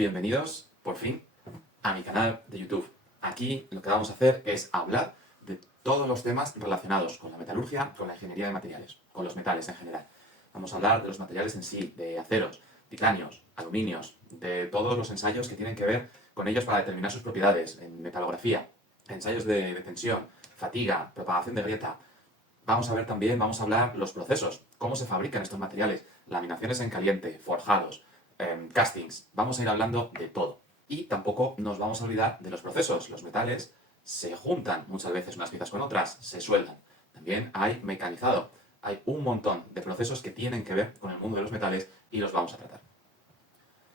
Bienvenidos, por fin, a mi canal de YouTube. Aquí lo que vamos a hacer es hablar de todos los temas relacionados con la metalurgia, con la ingeniería de materiales, con los metales en general. Vamos a hablar de los materiales en sí, de aceros, titanios, aluminios, de todos los ensayos que tienen que ver con ellos para determinar sus propiedades, en metalografía, ensayos de tensión, fatiga, propagación de grieta. Vamos a hablar los procesos, cómo se fabrican estos materiales, laminaciones en caliente, forjados, castings. Vamos a ir hablando de todo. Y tampoco nos vamos a olvidar de los procesos. Los metales se juntan muchas veces unas piezas con otras, se sueldan. También hay mecanizado. Hay un montón de procesos que tienen que ver con el mundo de los metales y los vamos a tratar.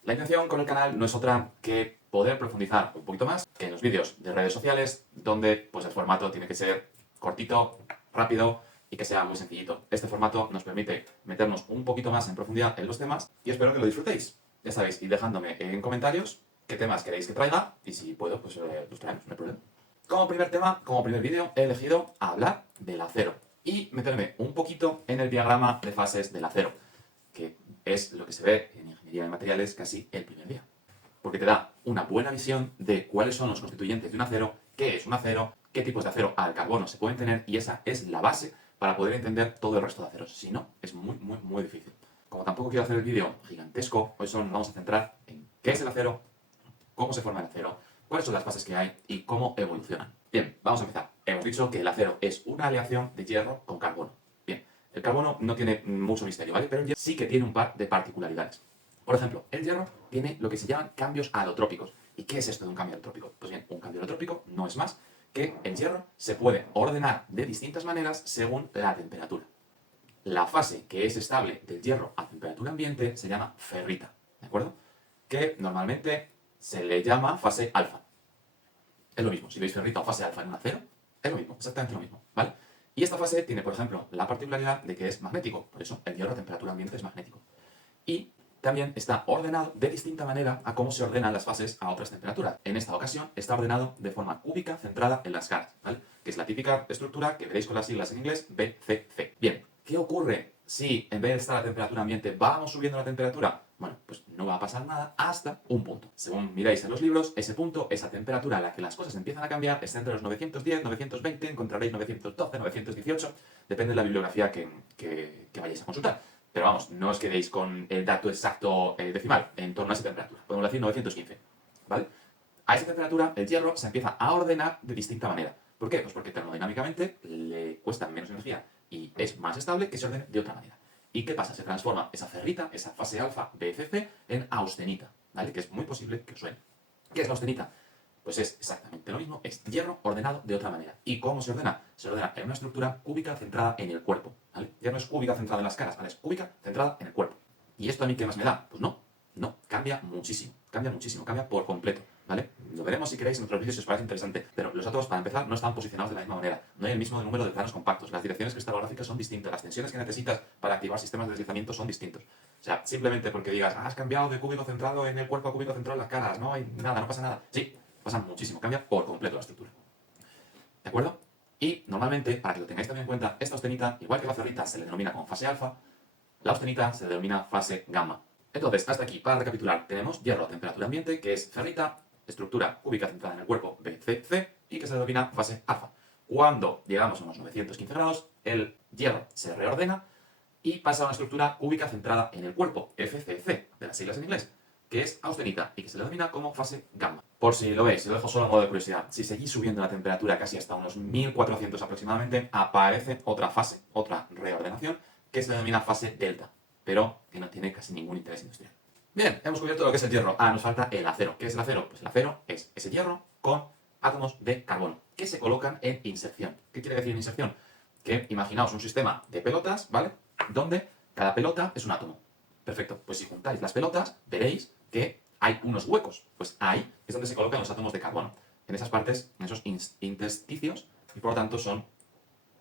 La intención con el canal no es otra que poder profundizar un poquito más que en los vídeos de redes sociales, donde pues el formato tiene que ser cortito, rápido y que sea muy sencillito. Este formato nos permite meternos un poquito más en profundidad en los temas y espero que lo disfrutéis. Ya sabéis, ir dejándome en comentarios qué temas queréis que traiga y si puedo, pues los traemos, no hay problema. Como primer tema, como primer vídeo, he elegido hablar del acero y meterme un poquito en el diagrama de fases del acero, que es lo que se ve en ingeniería de materiales casi el primer día. Porque te da una buena visión de cuáles son los constituyentes de un acero, qué es un acero, qué tipos de acero al carbono se pueden tener, y esa es la base para poder entender todo el resto de aceros. Si no, es muy difícil. Como tampoco quiero hacer el vídeo gigantesco, hoy solo nos vamos a centrar en qué es el acero, cómo se forma el acero, cuáles son las fases que hay y cómo evolucionan. Bien, vamos a empezar. Hemos dicho que el acero es una aleación de hierro con carbono. Bien, el carbono no tiene mucho misterio, ¿vale? Pero el hierro sí que tiene un par de particularidades. Por ejemplo, el hierro tiene lo que se llaman cambios alotrópicos. ¿Y qué es esto de un cambio alotrópico? Pues bien, un cambio alotrópico no es más que el hierro se puede ordenar de distintas maneras según la temperatura. La fase que es estable del hierro a temperatura ambiente se llama ferrita, ¿de acuerdo? Que normalmente se le llama fase alfa. Es lo mismo, si veis ferrita o fase alfa en un acero, es lo mismo, exactamente lo mismo, ¿vale? Y esta fase tiene, por ejemplo, la particularidad de que es magnético, por eso el hierro a temperatura ambiente es magnético. Y también está ordenado de distinta manera a cómo se ordenan las fases a otras temperaturas. En esta ocasión está ordenado de forma cúbica centrada en las caras, ¿vale? Que es la típica estructura que veréis con las siglas en inglés BCC. Bien, ¿qué ocurre si en vez de estar a temperatura ambiente vamos subiendo la temperatura? Bueno, pues no va a pasar nada hasta un punto. Según miráis en los libros, ese punto, esa temperatura a la que las cosas empiezan a cambiar, está entre los 910, 920, encontraréis 912, 918, depende de la bibliografía que vayáis a consultar. Pero vamos, no os quedéis con el dato exacto decimal, en torno a esa temperatura. Podemos decir 915, ¿vale? A esa temperatura el hierro se empieza a ordenar de distinta manera. ¿Por qué? Pues porque termodinámicamente le cuesta menos energía y es más estable que se ordene de otra manera. ¿Y qué pasa? Se transforma esa ferrita, esa fase alfa BCC, en austenita, ¿vale? Que es muy posible que os suene. ¿Qué es la austenita? Pues es exactamente lo mismo, es hierro ordenado de otra manera. ¿Y cómo se ordena? Se ordena en una estructura cúbica centrada en el cuerpo, ¿vale? Ya no es cúbica centrada en las caras, ¿vale? Es cúbica centrada en el cuerpo. ¿Y esto a mí qué más me da? Pues no, cambia muchísimo, cambia por completo, ¿vale? Lo veremos si queréis en otros vídeos si os parece interesante, pero los átomos, para empezar, no están posicionados de la misma manera, no hay el mismo número de planos compactos, las direcciones cristalográficas son distintas, las tensiones que necesitas para activar sistemas de deslizamiento son distintos. O sea, simplemente porque digas, has cambiado de cúbico centrado en el cuerpo a cúbico centrado en las caras, no hay nada, no pasa nada. Sí, pasa muchísimo, cambia por completo la estructura. ¿De acuerdo? Y normalmente, para que lo tengáis también en cuenta, esta austenita, igual que la ferrita se le denomina como fase alfa, la austenita se denomina fase gamma. Entonces, hasta aquí, para recapitular, tenemos hierro a temperatura ambiente, que es ferrita, estructura cúbica centrada en el cuerpo BCC, y que se denomina fase alfa. Cuando llegamos a unos 915 grados, el hierro se reordena y pasa a una estructura cúbica centrada en el cuerpo, FCC, de las siglas en inglés, que es austenita y que se le denomina como fase gamma. Por si lo veis, si lo dejo solo a modo de curiosidad, si seguís subiendo la temperatura casi hasta unos 1400 aproximadamente, aparece otra fase, otra reordenación, que se denomina fase delta, pero que no tiene casi ningún interés industrial. Bien, hemos cubierto lo que es el hierro. Nos falta el acero. ¿Qué es el acero? Pues el acero es ese hierro con átomos de carbono, que se colocan en inserción. ¿Qué quiere decir inserción? Que imaginaos un sistema de pelotas, ¿vale? Donde cada pelota es un átomo. Perfecto, pues si juntáis las pelotas, veréis que hay unos huecos. Pues ahí es donde se colocan los átomos de carbono. En esas partes, en esos intersticios, y por lo tanto son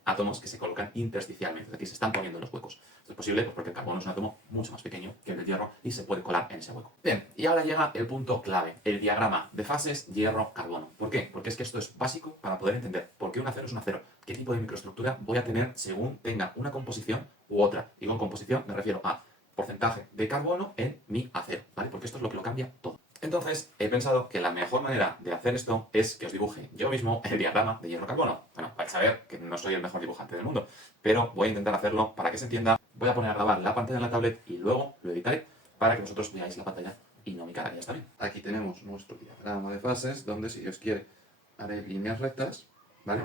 átomos que se colocan intersticialmente, es decir, se están poniendo en los huecos. Esto es posible pues, porque el carbono es un átomo mucho más pequeño que el del hierro y se puede colar en ese hueco. Bien, y ahora llega el punto clave, el diagrama de fases hierro-carbono. ¿Por qué? Porque es que esto es básico para poder entender por qué un acero es un acero, qué tipo de microestructura voy a tener según tenga una composición u otra. Y con composición me refiero a porcentaje de carbono en mi acero, ¿vale? Porque esto es lo que lo cambia todo. entonces he pensado que la mejor manera de hacer esto es que os dibuje yo mismo el diagrama de hierro-carbono. Bueno, vais a ver que no soy el mejor dibujante del mundo, pero voy a intentar hacerlo para que se entienda. Voy a poner a grabar la pantalla en la tablet y luego lo editaré para que vosotros veáis la pantalla y no mi cara, ya está bien. Aquí tenemos nuestro diagrama de fases, donde si Dios quiere haré líneas rectas, ¿vale?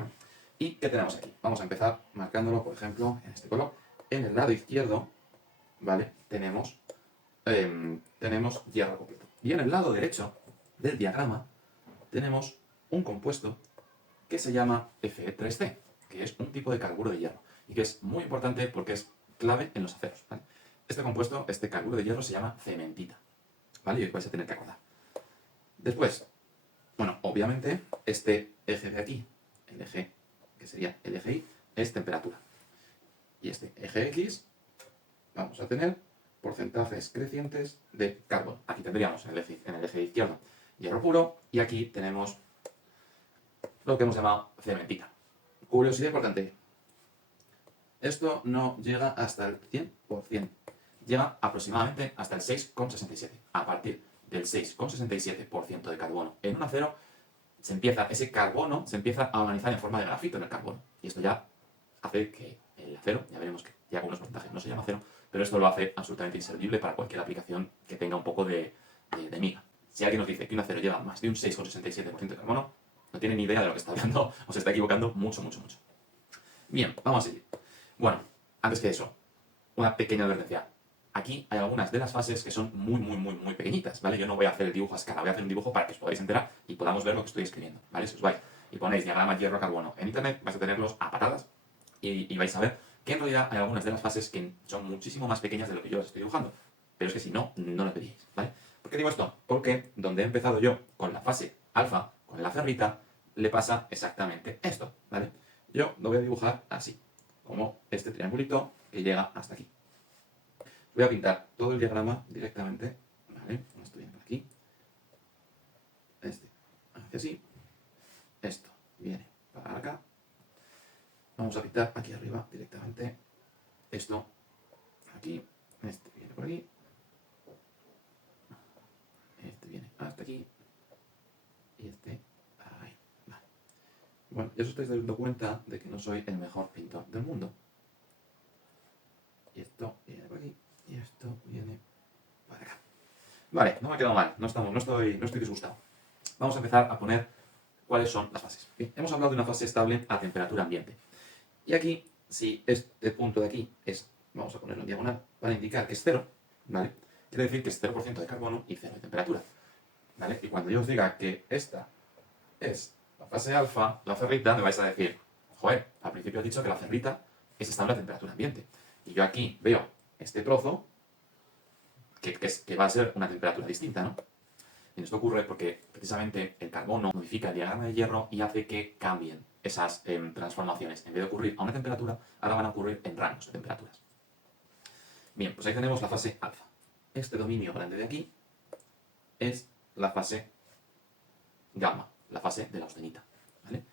¿Y qué tenemos aquí? Vamos a empezar marcándolo, por ejemplo, en este color. En el lado izquierdo, ¿vale? Tenemos hierro completo. Y en el lado derecho del diagrama tenemos un compuesto que se llama Fe3C, que es un tipo de carburo de hierro y que es muy importante porque es clave en los aceros, ¿vale? Este compuesto, este carburo de hierro se llama cementita, ¿vale? Y os vais a tener que acordar. Después, bueno, obviamente este eje de aquí, el eje que sería el eje Y, es temperatura. Y este eje X vamos a tener porcentajes crecientes de carbono. Aquí tendríamos en el eje izquierdo hierro puro y aquí tenemos lo que hemos llamado cementita. Curiosidad importante. Esto no llega hasta el 100%. Llega aproximadamente hasta el 6,67. A partir del 6,67% de carbono en un acero, ese carbono se empieza a organizar en forma de grafito en el carbono. Y esto ya hace que el acero, ya veremos que ya algunos porcentajes no se llama acero, pero esto lo hace absolutamente inservible para cualquier aplicación que tenga un poco de miga. Si alguien nos dice que un acero lleva más de un 6,67% de carbono, no tiene ni idea de lo que está hablando o se está equivocando mucho, mucho, mucho. Bien, vamos a seguir. Bueno, antes que eso, una pequeña advertencia. Aquí hay algunas de las fases que son muy, muy, muy, muy pequeñitas, ¿vale? Yo no voy a hacer el dibujo a escala, voy a hacer un dibujo para que os podáis enterar y podamos ver lo que estoy escribiendo, ¿vale? Si os vais y ponéis diagrama hierro-carbono en internet, vais a tenerlos a patadas y vais a ver que en realidad hay algunas de las fases que son muchísimo más pequeñas de lo que yo os estoy dibujando. Pero es que si no, no lo pedíais, ¿vale? ¿Por qué digo esto? Porque donde he empezado yo con la fase alfa, con la ferrita, le pasa exactamente esto, ¿vale? Yo lo voy a dibujar así, como este triangulito que llega hasta aquí. Voy a pintar todo el diagrama directamente, ¿vale? Esto viene por aquí, este hacia así, esto viene para acá. Vamos a pintar aquí arriba directamente esto, aquí, este viene por aquí, este viene hasta aquí y este ahí. Vale. Bueno, ya os estáis dando cuenta de que no soy el mejor pintor del mundo. Y esto viene por aquí y esto viene para acá. Vale, no me ha quedado mal, no estoy disgustado. Vamos a empezar a poner cuáles son las fases. Bien, hemos hablado de una fase estable a temperatura ambiente. Y aquí, si este punto de aquí es, vamos a ponerlo en diagonal, para indicar que es 0, ¿vale? Quiere decir que es 0% de carbono y 0 de temperatura, ¿vale? Y cuando yo os diga que esta es la fase alfa, la ferrita, me vais a decir, joder, al principio he dicho que la ferrita es estable a temperatura ambiente. Y yo aquí veo este trozo que va a ser una temperatura distinta, ¿no? Y esto ocurre porque precisamente el carbono modifica el diagrama de hierro y hace que cambien esas transformaciones. En vez de ocurrir a una temperatura, ahora van a ocurrir en rangos de temperaturas. Bien, pues ahí tenemos la fase alfa. Este dominio grande de aquí es la fase gamma, la fase de la austenita, ¿vale?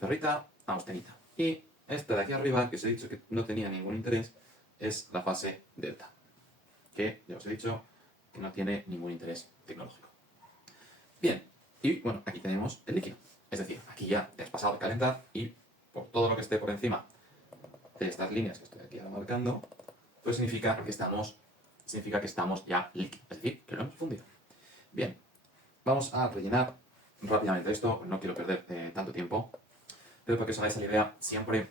Ferrita, austenita. Y esta de aquí arriba, que os he dicho que no tenía ningún interés, es la fase delta, que ya os he dicho que no tiene ningún interés tecnológico. Bien, y bueno, aquí tenemos el líquido. Es decir, aquí ya te has pasado de calentar y por todo lo que esté por encima de estas líneas que estoy aquí ahora marcando, pues significa que estamos ya líquido, es decir, que lo hemos fundido. Bien, vamos a rellenar rápidamente esto, no quiero perder tanto tiempo, pero para que os hagáis la idea, siempre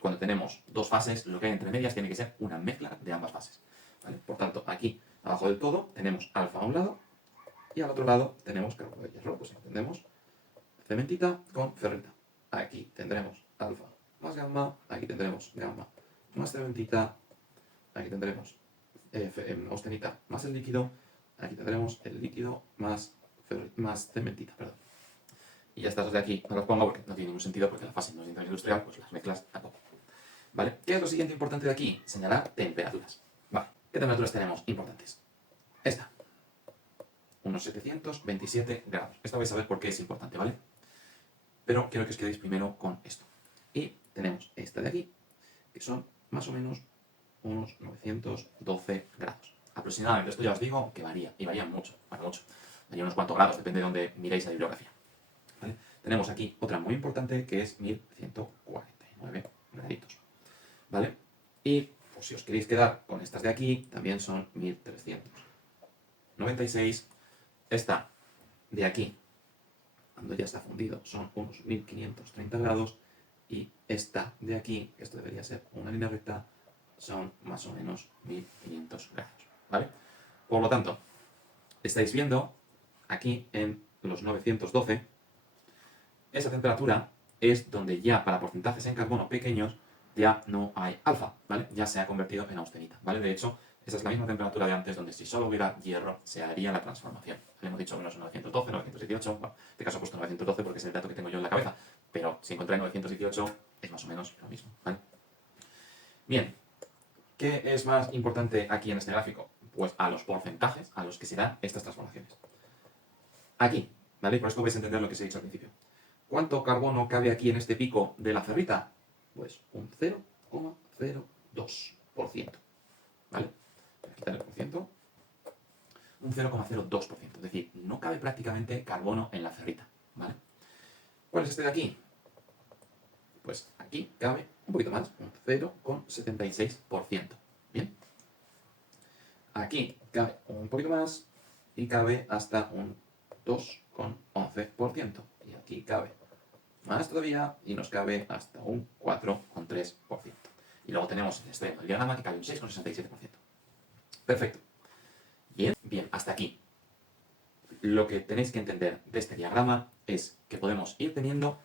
cuando tenemos dos fases, lo que hay entre medias tiene que ser una mezcla de ambas fases, ¿vale? Por tanto, aquí, abajo del todo, tenemos alfa a un lado y al otro lado tenemos carburo de hierro, pues entendemos cementita con ferrita. Aquí tendremos alfa más gamma, aquí tendremos gamma más cementita, aquí tendremos austenita más el líquido, aquí tendremos el líquido más cementita, perdón. Y ya estas de aquí no las pongo porque no tiene ningún sentido, porque la fase no es industrial, pues las mezclas tampoco. ¿Vale? ¿Qué es lo siguiente importante de aquí? Señalar temperaturas. Vale, ¿qué temperaturas tenemos importantes? Esta, unos 727 grados. Esta vais a ver por qué es importante, ¿vale? Pero quiero que os quedéis primero con esto. Y tenemos esta de aquí, que son más o menos unos 912 grados. Aproximadamente, esto ya os digo que varía, y varía mucho, bueno, mucho. Hay unos cuantos grados, depende de dónde miréis la bibliografía. ¿Vale? Tenemos aquí otra muy importante que es 1149 graditos. ¿Vale? Y pues, si os queréis quedar con estas de aquí, también son 1396. Esta de aquí, cuando ya está fundido, son unos 1530 grados. Y esta de aquí, que esto debería ser una línea recta, son más o menos 1500 grados. ¿Vale? Por lo tanto, estáis viendo aquí en los 912, esa temperatura es donde ya para porcentajes en carbono pequeños ya no hay alfa, ¿vale? Ya se ha convertido en austenita, ¿vale? De hecho, esa es la misma temperatura de antes, donde si solo hubiera hierro, se haría la transformación. Le hemos dicho menos 912, 918, bueno, en este caso he puesto 912 porque es el dato que tengo yo en la cabeza, pero si encontráis 918 es más o menos lo mismo, ¿vale? Bien, ¿qué es más importante aquí en este gráfico? Pues a los porcentajes a los que se dan estas transformaciones. Aquí, ¿vale? Por esto vais a entender lo que os he dicho al principio. ¿Cuánto carbono cabe aquí en este pico de la ferrita? Pues un 0,02%. ¿Vale? Voy a quitar el por ciento. Un 0,02%. Es decir, no cabe prácticamente carbono en la ferrita. ¿Vale? ¿Cuál es este de aquí? Pues aquí cabe un poquito más, un 0,76%. ¿Bien? Aquí cabe un poquito más y cabe hasta un 2,11%. Y aquí cabe más todavía y nos cabe hasta un 4,3%. Y luego tenemos el extremo del diagrama que cabe un 6,67%. Perfecto. Bien, bien, hasta aquí. Lo que tenéis que entender de este diagrama es que podemos ir teniendo,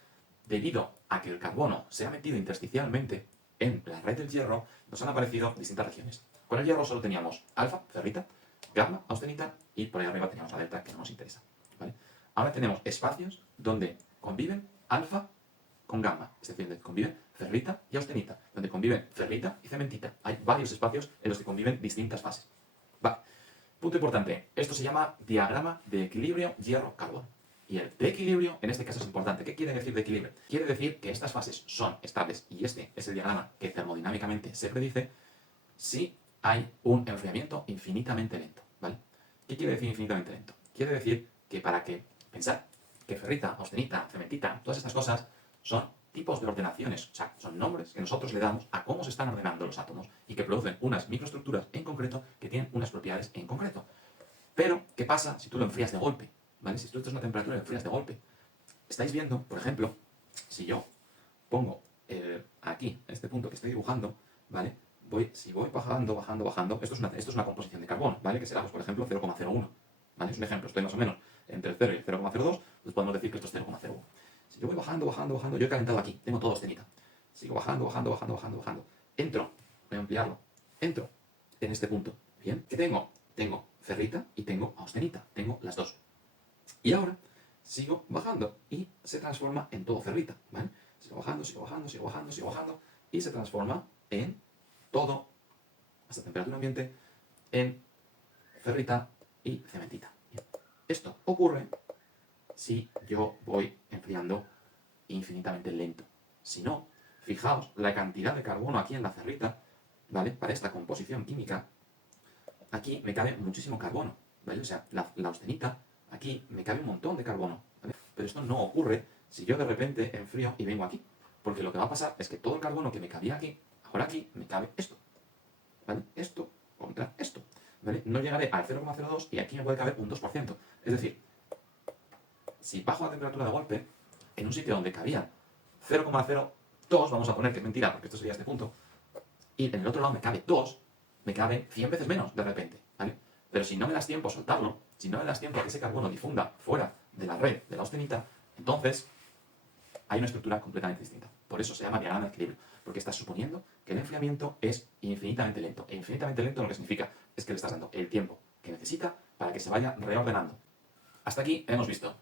debido a que el carbono se ha metido intersticialmente en la red del hierro, nos han aparecido distintas regiones. Con el hierro solo teníamos alfa, ferrita, gamma, austenita, y por ahí arriba teníamos la delta, que no nos interesa. ¿Vale? Ahora tenemos espacios donde conviven alfa con gamma, es decir, donde conviven ferrita y austenita, donde conviven ferrita y cementita. Hay varios espacios en los que conviven distintas fases. Vale. Punto importante, esto se llama diagrama de equilibrio hierro-carbono. Y el de equilibrio en este caso es importante. ¿Qué quiere decir de equilibrio? Quiere decir que estas fases son estables y este es el diagrama que termodinámicamente se predice si hay un enfriamiento infinitamente lento. ¿Vale? ¿Qué quiere decir infinitamente lento? Quiere decir que para que pensar que ferrita, austenita, cementita, todas estas cosas son tipos de ordenaciones, o sea, son nombres que nosotros le damos a cómo se están ordenando los átomos y que producen unas microestructuras en concreto que tienen unas propiedades en concreto. Pero, ¿qué pasa si tú lo enfrías de golpe? ¿Vale? Si tú estás a una temperatura y lo enfrías de golpe. Estáis viendo, por ejemplo, si yo pongo aquí, este punto que estoy dibujando, ¿vale? Si voy bajando, bajando, bajando, esto es una composición de carbono, ¿vale? Que será, pues, por ejemplo, 0,01. ¿Vale? Es un ejemplo, estoy más o menos entre el 0 y el 0,02, pues podemos decir que esto es 0,01. Si yo voy bajando, bajando, bajando, yo he calentado aquí, tengo todo austenita. Sigo bajando, bajando, bajando, bajando, bajando. Entro, voy a ampliarlo, entro en este punto. ¿Bien? ¿Qué tengo? Tengo ferrita y tengo austenita, tengo las dos. Y ahora sigo bajando y se transforma en todo ferrita, ¿vale? Sigo bajando, sigo bajando, sigo bajando, sigo bajando y se transforma en todo, hasta temperatura ambiente, en ferrita y cementita. Bien. Esto ocurre si yo voy enfriando infinitamente lento. Si no, fijaos la cantidad de carbono aquí en la ferrita, ¿vale? Para esta composición química, aquí me cabe muchísimo carbono, ¿vale? O sea, la austenita, aquí me cabe un montón de carbono, ¿vale? Pero esto no ocurre si yo de repente enfrío y vengo aquí, porque lo que va a pasar es que todo el carbono que me cabía aquí, ahora aquí me cabe esto, ¿vale? Esto contra esto, ¿vale? No llegaré al 0,02 y aquí me puede caber un 2%. Es decir, si bajo la temperatura de golpe, en un sitio donde cabía 0,02, vamos a poner que es mentira, porque esto sería este punto, y en el otro lado me cabe 2, me cabe 100 veces menos de repente, ¿vale? Pero si no me das tiempo a soltarlo, si no me das tiempo a que ese carbono difunda fuera de la red de la austenita, entonces hay una estructura completamente distinta. Por eso se llama diagrama de equilibrio, porque estás suponiendo que el enfriamiento es infinitamente lento. E infinitamente lento lo que significa es que le estás dando el tiempo que necesita para que se vaya reordenando. Hasta aquí hemos visto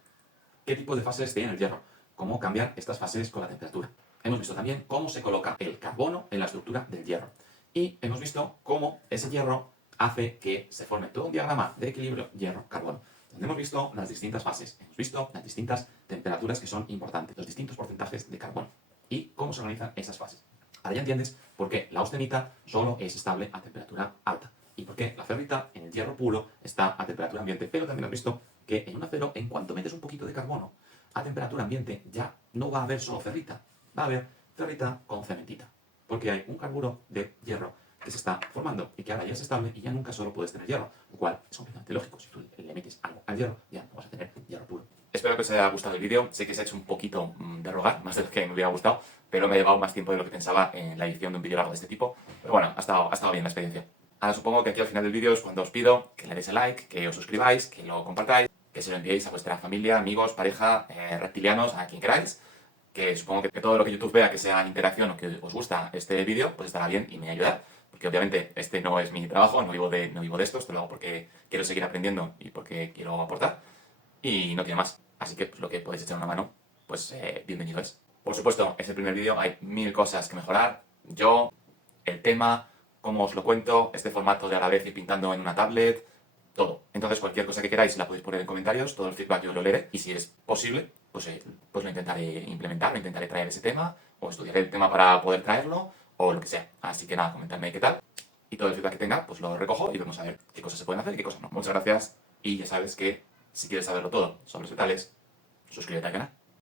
qué tipo de fases tiene el hierro, cómo cambiar estas fases con la temperatura. Hemos visto también cómo se coloca el carbono en la estructura del hierro. Y hemos visto cómo ese hierro hace que se forme todo un diagrama de equilibrio hierro-carbono, donde hemos visto las distintas fases, hemos visto las distintas temperaturas que son importantes, los distintos porcentajes de carbono y cómo se organizan esas fases. Ahora ya entiendes por qué la austenita solo es estable a temperatura alta y por qué la ferrita en el hierro puro está a temperatura ambiente, pero también has visto que que en un acero, en cuanto metes un poquito de carbono a temperatura ambiente, ya no va a haber solo ferrita, va a haber ferrita con cementita, porque hay un carburo de hierro que se está formando y que ahora ya es estable y ya nunca solo puedes tener hierro, lo cual es completamente lógico. Si tú le metes algo al hierro, ya no vas a tener hierro puro. Espero que os haya gustado el vídeo. Sé que se ha hecho un poquito de rogar, más de lo que me hubiera gustado, pero me ha llevado más tiempo de lo que pensaba en la edición de un vídeo largo de este tipo. Pero bueno, ha estado bien la experiencia. Ahora supongo que aquí al final del vídeo es cuando os pido que le deis a like, que os suscribáis, que lo compartáis, que se lo enviéis a vuestra familia, amigos, pareja, reptilianos, a quien queráis. Que supongo que todo lo que YouTube vea que sea interacción o que os gusta este vídeo, pues estará bien y me ayuda. Porque obviamente este no es mi trabajo, no vivo de esto, esto lo hago porque quiero seguir aprendiendo y porque quiero aportar. Y no tiene más. Así que pues, lo que podéis echar una mano, pues bienvenido es. Por supuesto, es el primer vídeo, hay 1000 cosas que mejorar. Yo, el tema, cómo os lo cuento, este formato de a la vez ir pintando en una tablet, todo. Entonces cualquier cosa que queráis la podéis poner en comentarios, todo el feedback yo lo leeré y si es posible, pues lo intentaré implementar, lo intentaré traer ese tema o estudiaré el tema para poder traerlo o lo que sea. Así que nada, comentadme qué tal y todo el feedback que tenga, pues lo recojo y vamos a ver qué cosas se pueden hacer y qué cosas no. Muchas gracias y ya sabes que si quieres saberlo todo sobre los metales, suscríbete al canal.